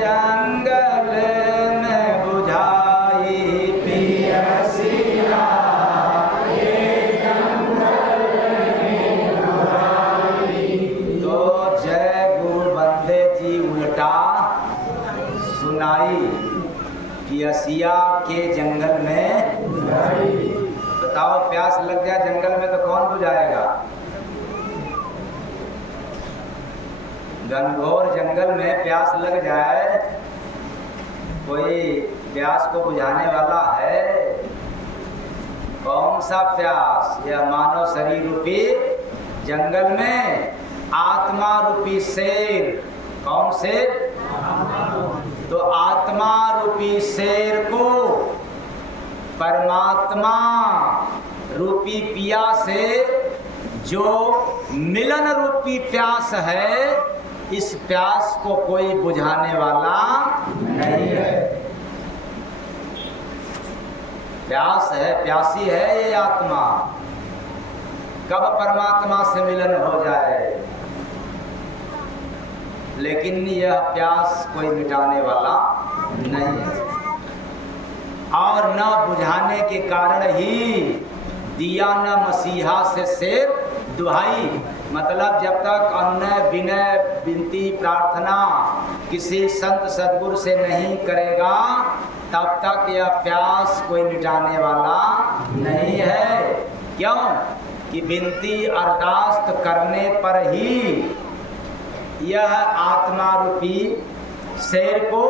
जंगल में बुझाई, पियसिया के जंगल में बुझाई, तो जय गोरबंद जी उल्टा सुनाई, पियसिया के जंगल में बुझाई। बताओ प्यास लग जाए जंगल में तो कौन बुझाएगा? घनघोर जंगल में प्यास लग जाए, कोई प्यास को बुझाने वाला है? कौन सा प्यास? यह मानव शरीर रूपी जंगल में आत्मा रूपी शेर। कौन शेर? तो आत्मा रूपी शेर को परमात्मा रूपी पिया से जो मिलन रूपी प्यास है, इस प्यास को कोई बुझाने वाला नहीं है। प्यास है, प्यासी है ये आत्मा, कब परमात्मा से मिलन हो जाए, लेकिन यह प्यास कोई मिटाने वाला नहीं है। और न बुझाने के कारण ही दिया न मसीहा से शेर दुहाई। मतलब जब तक अन्य विनय विनती प्रार्थना किसी संत सद्गुरु से नहीं करेगा, तब तक यह प्यास कोई मिटाने वाला नहीं है। क्यों कि विनती अरदास करने पर ही यह आत्मा रूपी शेर को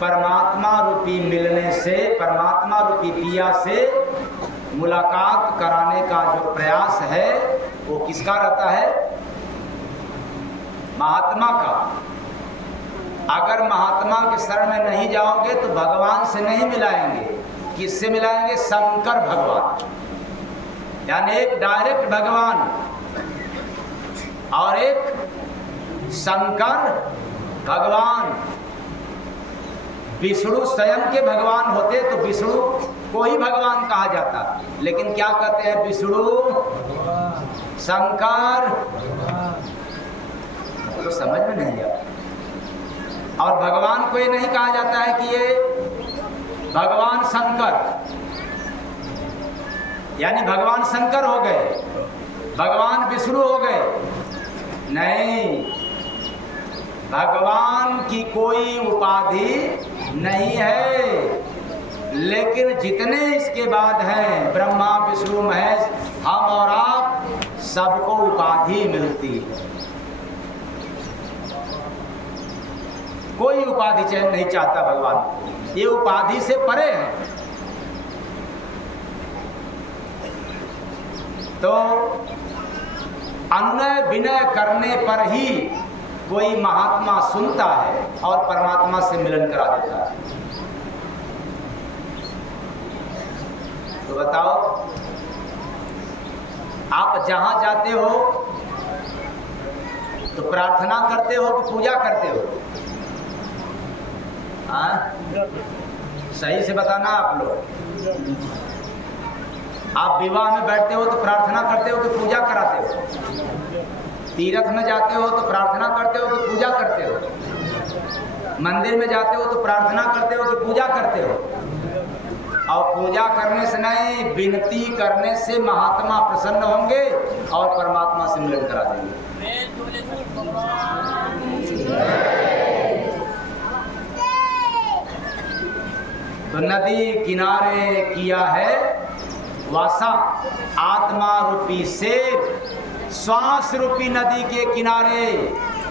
परमात्मा रूपी मिलने से, परमात्मा रूपी पिया से मुलाकात कराने का जो प्रयास है वो किसका रहता है? महात्मा का। अगर महात्मा के शरण में नहीं जाओगे तो भगवान से नहीं मिलाएंगे। किससे मिलाएंगे? शंकर भगवान, यानी एक डायरेक्ट भगवान और एक शंकर भगवान। विष्णु स्वयं के भगवान होते तो विष्णु को ही भगवान कहा जाता, लेकिन क्या कहते हैं? विष्णु, शंकर, तो समझ में नहीं आता। और भगवान को ये नहीं कहा जाता है कि ये भगवान शंकर, यानी भगवान शंकर हो गए, भगवान विष्णु हो गए। नहीं, भगवान की कोई उपाधि नहीं है, लेकिन जितने इसके बाद हैं, ब्रह्मा विष्णु महेश, हम और आप, सबको उपाधि मिलती है। कोई उपाधि चयन नहीं चाहता भगवान, ये उपाधि से परे है। तो अन्य विनय करने पर ही कोई महात्मा सुनता है और परमात्मा से मिलन करा देता है। तो बताओ, आप जहां जाते हो तो प्रार्थना करते हो कि पूजा करते हो? हाँ, सही से बताना आप लोग। आप विवाह में बैठते हो तो प्रार्थना करते हो कि पूजा कराते हो? तीर्थ में जाते हो तो प्रार्थना करते हो कि पूजा करते हो? मंदिर में जाते हो तो प्रार्थना करते हो कि पूजा करते हो? और पूजा करने से नहीं, विनती करने से महात्मा प्रसन्न होंगे और परमात्मा से मिलन करा देंगे। तो नदी किनारे किया है वासा, आत्मा रूपी शेर श्वास रूपी नदी के किनारे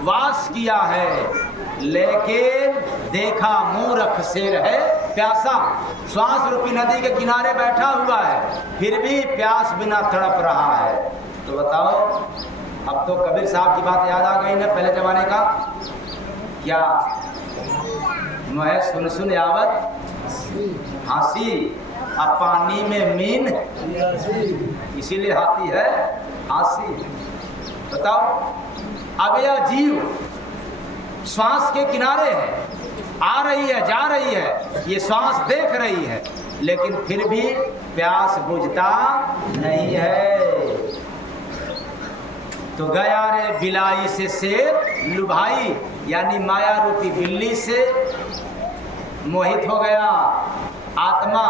वास किया है, लेकिन देखा मूर्ख शेर है प्यासा। श्वास रूपी नदी के किनारे बैठा हुआ है, फिर भी प्यास बिना तड़प रहा है। तो बताओ, अब तो कबीर साहब की बात याद आ गई ना, पहले जमाने का। क्या मैं सुन सुन आवत हाथी, अब पानी में मीन, इसीलिए हाथी है हाथी। बताओ, अब यह जीव श्वास के किनारे है, आ रही है जा रही है, ये श्वास देख रही है, लेकिन फिर भी प्यास बुझता नहीं है। तो गया रे बिलाई से शेर लुभाई, यानी माया रूपी बिल्ली से मोहित हो गया आत्मा,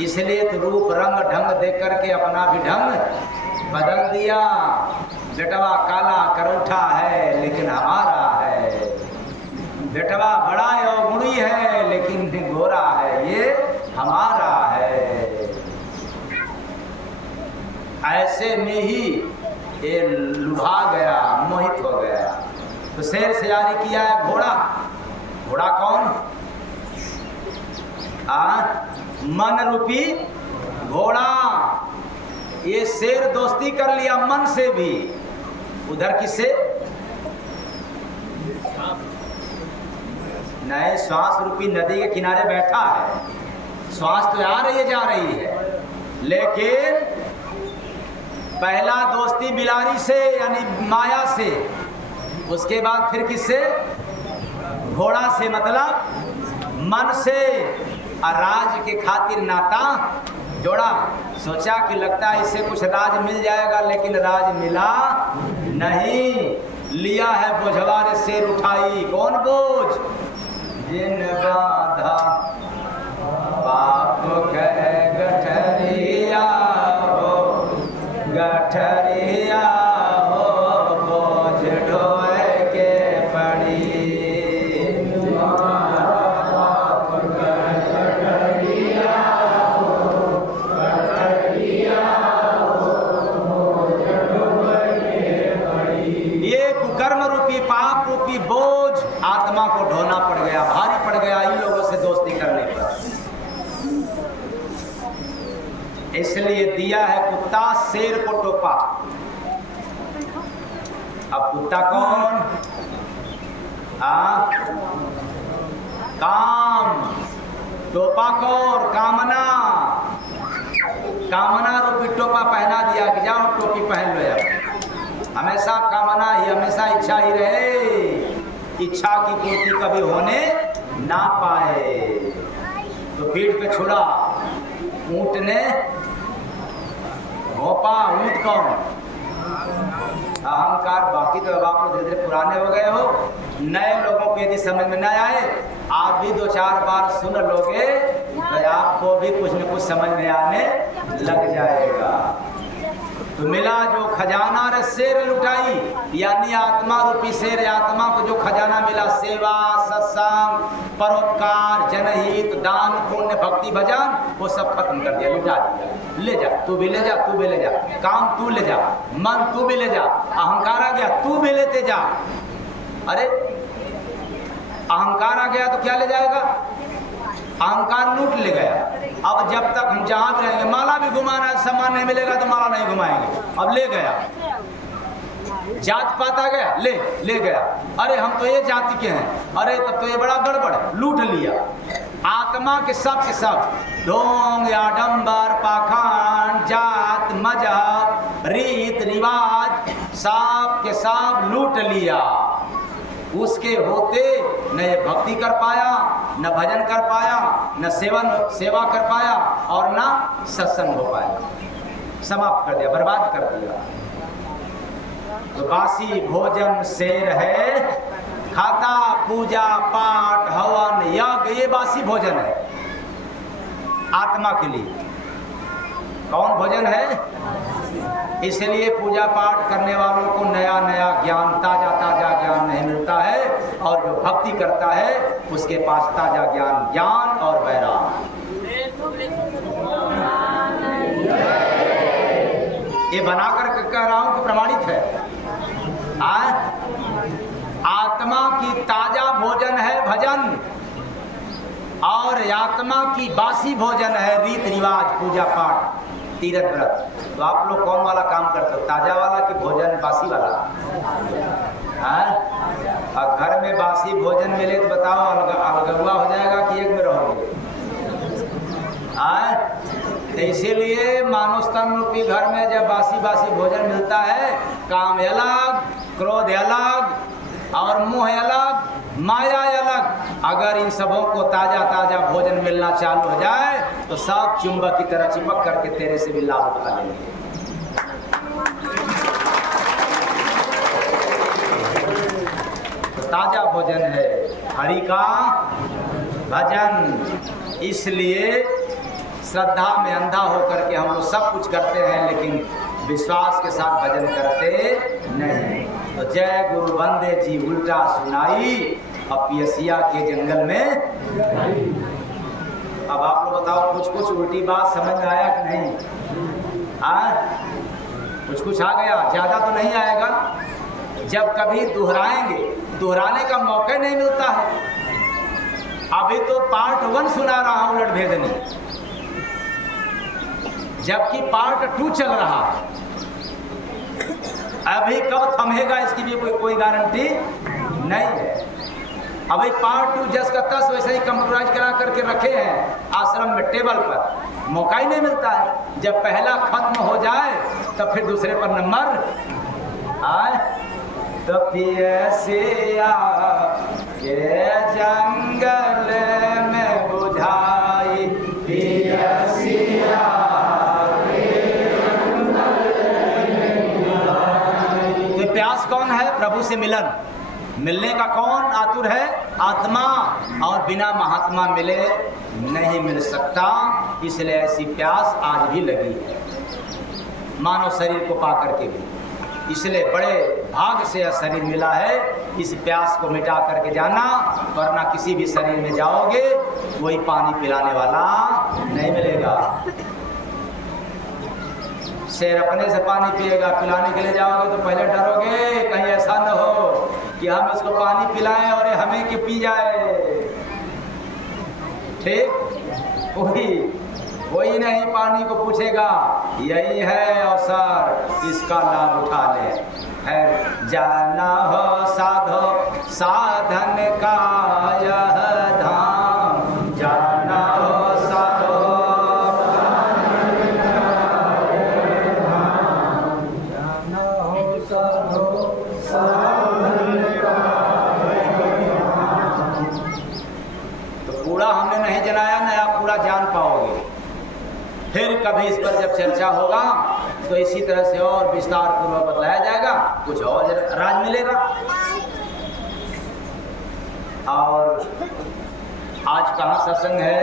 इसलिए तो रूप रंग ढंग देख करके अपना भी ढंग बदल दिया। बेटवा काला करौठा है लेकिन हमारा है, बेटवा बड़ा अवगुणी है लेकिन गोरा है, ये हमारा है। ऐसे में ही ये लुभा गया, मोहित हो गया। तो शेर से जारी किया है घोड़ा। घोड़ा कौन? मन रूपी घोड़ा। ये शेर दोस्ती कर लिया मन से भी। उधर किससे? नहीं, श्वास रूपी नदी के किनारे बैठा है, श्वास तो आ रही है जा रही है, लेकिन पहला दोस्ती बिलारी से यानी माया से, उसके बाद फिर किससे? घोड़ा से, मतलब मन से। और राज के खातिर नाता जोड़ा। सोचा कि लगता है इससे कुछ राज मिल जाएगा, लेकिन राज मिला नहीं। लिया है बोझवार सिर उठाई। कौन बोझ? जिन बाधा बाप कह गठरिया हो, गठरिया हो, बोझ ढोए के पड़ी। ये कुकर्म रूपी पाप रूपी बोझ आत्मा को ढोना पड़ गया, भारी पड़ गया इन लोगों से दोस्ती करने पर। इसलिए दिया है कुत्ता शेर को टोपा। अब कुत्ता कौन? काम। टोपा को कामना, कामना रूपी टोपा पहना दिया कि जाओ टोपी पहन लो यार। हमेशा कामना ही, हमेशा इच्छा ही रहे, इच्छा की पूर्ति कभी होने ना पाए। तो पीठ पे छुड़ा ऊंट ने भोपा। ऊंट कौन? अहंकार। बाकी तो अब आप लोग धीरे धीरे पुराने हो गए हो, नए लोगों को यदि समझ में न आए, आप भी 2-4 बार सुन लोगे तो आपको भी कुछ न कुछ समझ में आने लग जाएगा। तो मिला जो खजाना रे शेर लुटाई, यानी आत्मा रूपी शेर। आत्मा को जो खजाना मिला, सेवा, सत्संग, परोपकार, जनहित, दान, पुण्य, भक्ति, भजन, वो सब खत्म कर दिया, लुटा दिया। ले जा, तू भी ले जा, तू भी ले जा। काम तू ले जा, मन तू भी ले जा। अहंकार आ गया, तू भी लेते जा। अरे अहंकार आ गया तो क्या ले जाएगा? अहंकार लूट ले गया। अब जब तक हम जहाँ भी रहेंगे, माला भी घुमाना, सामान नहीं मिलेगा तो माला नहीं घुमाएंगे। अब ले गया, जात पात आ गया, ले गया। अरे हम तो ये जाति के हैं, अरे तब तो ये बड़ा गड़बड़, लूट लिया। आत्मा के सब ढोंग, आडंबर, पाखंड, जात, मजहब, रीत रिवाज, सब के सब लूट लिया। उसके होते न ये भक्ति कर पाया, न भजन कर पाया, न सेवा कर पाया, और न सत्संग हो पाया। समाप्त कर दिया, बर्बाद कर दिया। तो बासी भोजन शेर है खाता, पूजा पाठ हवन यज्ञ, ये बासी भोजन है आत्मा के लिए। कौन भोजन है? इसलिए पूजा पाठ करने वालों को नया नया ज्ञान, ताजा ताजा ज्ञान नहीं मिलता है, और जो भक्ति करता है उसके पास ताजा ज्ञान और वैराग। ये बनाकर कह रहा हूं कि प्रमाणित है। आत्मा की ताजा भोजन है भजन, और आत्मा की बासी भोजन है रीत रिवाज, पूजा पाठ, तीरथ व्रत। तो आप लोग कौन वाला काम करते हो? ताजा वाला कि भोजन बासी वाला? और घर में बासी भोजन मिले तो बताओ अलगुआ हो जाएगा कि एक में रहोगे? तो इसीलिए मानुष तन रूपी घर में जब बासी भोजन मिलता है, काम अलग, क्रोध अलग, और मोह अलग, माया अलग। अगर इन सबों को ताजा ताजा भोजन मिलना चालू हो जाए तो सब चुंबक की तरह चिपक करके तेरे से भी लाभ उठा लेंगे। तो ताजा भोजन है हरि का भजन। इसलिए श्रद्धा में अंधा होकर के हम लोग सब कुछ करते हैं, लेकिन विश्वास के साथ भजन करते नहीं। तो जय गुरु बंदे जी उल्टा सुनाई, अपियसिया के जंगल में। अब आप लोग बताओ, कुछ उल्टी बात समझ में आया कि नहीं? कुछ आ गया, ज़्यादा तो नहीं आएगा। जब कभी दोहराएंगे, दोहराने का मौका नहीं मिलता है। अभी तो पार्ट 1 सुना रहा हूँ उलट भेदनी, जबकि पार्ट 2 चल रहा है। अभी कब थमेगा इसकी भी कोई गारंटी नहीं है। अब एक पार्ट 2 जस का तस वैसे ही कंप्यूटराइज करा करके रखे हैं आश्रम में टेबल पर, मौका ही नहीं मिलता है। जब पहला खत्म हो जाए तब फिर दूसरे पर नंबर आए। तो पियसिया के जंगल में बुझाई, पियसिया तो प्यास कौन है? प्रभु से मिलन। मिलने का कौन आतुर है? आत्मा। और बिना महात्मा मिले नहीं मिल सकता। इसलिए ऐसी प्यास आज भी लगी है मानव शरीर को पा करके भी। इसलिए बड़े भाग से यह शरीर मिला है। इस प्यास को मिटा करके जाना, वरना किसी भी शरीर में जाओगे वही पानी पिलाने वाला नहीं मिलेगा। शेर अपने से पानी पिएगा, पिलाने के लिए जाओगे तो पहले डरोगे कहीं ऐसा न हो कि हम इसको पानी पिलाएं और ये हमें कि पी जाए। ठीक, कोई नहीं पानी को पूछेगा, यही है अवसर, इसका लाभ उठा ले। है जाना हो साधो साधन का यह धाम, जाना हो साधो पूरा हमने नहीं जनाया, नया पूरा जान पाओगे। फिर कभी इस पर जब चर्चा होगा तो इसी तरह से और विस्तार पूर्वक बताया जाएगा, कुछ और राज मिलेगा। और आज कहाँ सत्संग है?